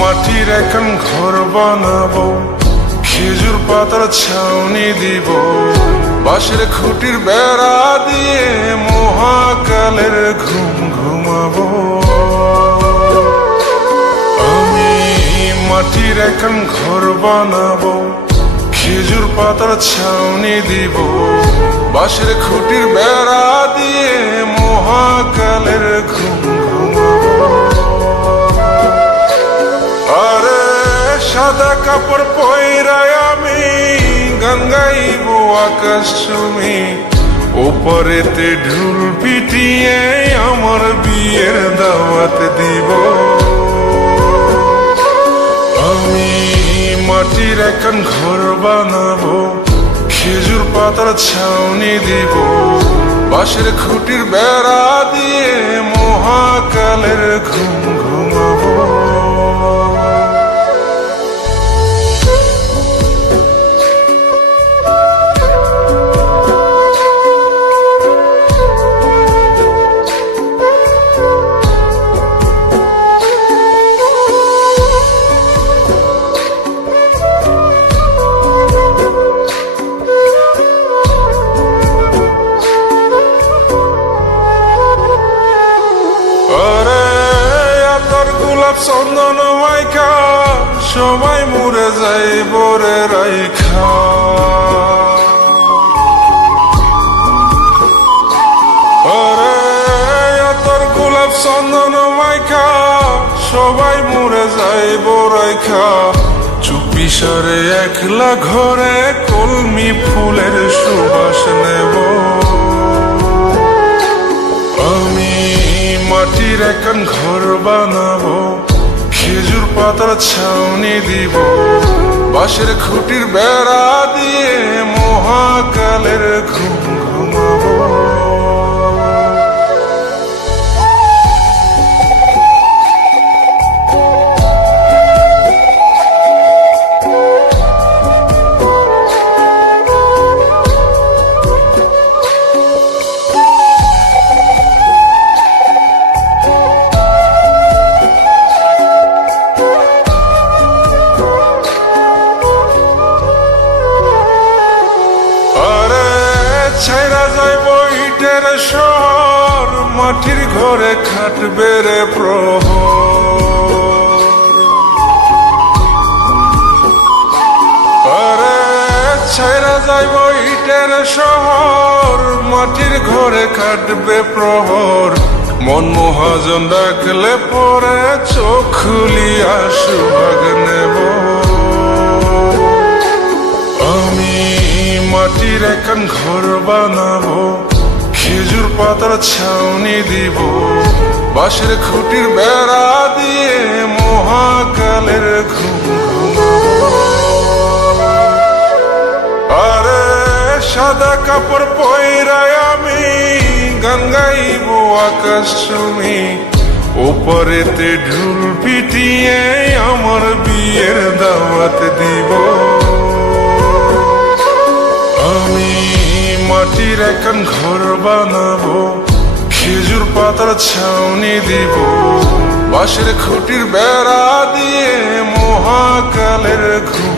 মাটির এখন ঘর বানাবো, খেজুর পাতার ছাউনি দিব, বাঁশের খুঁটির বেড়া দিয়ে মহাকালের ঘুম ঘুমাবো। আমি মাটির এখন ঘর বানাবো, খেজুর পাতার ছাউনি দিব, বাঁশের খুঁটির বেড়া দিয়ে মহাকালের ঘুম ঘুমাবো। আরে সাদা কাপড় পয়রায় আমি গান গাইব আকাশ চুমি, ওপরেতে ঢুল পিটিয়ে আমার বিয়ের দাওয়াত দিব। আমি মাটির এখন ঘর বানাবো, খেজুর পাতার ছাউনি দিব, বাঁশের খুঁটির বেড়া দিয়ে মহাকালের ঘুম ঘুমাবো। চন্দন মাইকা সবাই মরে যাই বরে রাইখা, আরে তোর গোলাপ চন্দন মাইকা সবাই মরে যাই বরাইখা, চুপি সারে একলা ঘরে কলমি ফুলের সুবাস নেব। আমি মাটির এখন ঘর বানাবো, খেজুর পাতার ছাউনি দিব, বাঁশের খুঁটির বেড়া দিয়ে মহাকালের ঘুম ঘুমাবো। ছাইরা যাইব ইটের শহর, মাটির ঘরে খাটবে রে প্রহর। আরে ছাইরা যাইব ইটের শহর, মাটির ঘরে খাটবে প্রহর। মন মহাজন ডাকলে পরে চোখ খুলিয়া সুভাগ নেব। আমি মাটির এখন ঘর বানাবো, খেজুর পাতার ছাউনি দিব, বাঁশের খুঁটির বেড়া দিয়ে মহাকালের ঘুম ঘুমাবো। আরে সাদা কাপড় পয়রায় আমি গান গাইব আকাশ চুমি, ওপরেতে ঢুল পিটিয়ে আমার বিয়ের দাওয়াত দিব। আমি মাটির এখন ঘর বানাবো, খেজুর পাতার ছাউনি দিব, বাঁশের খুঁটির বেড়া দিয়ে মহাকালের ঘুম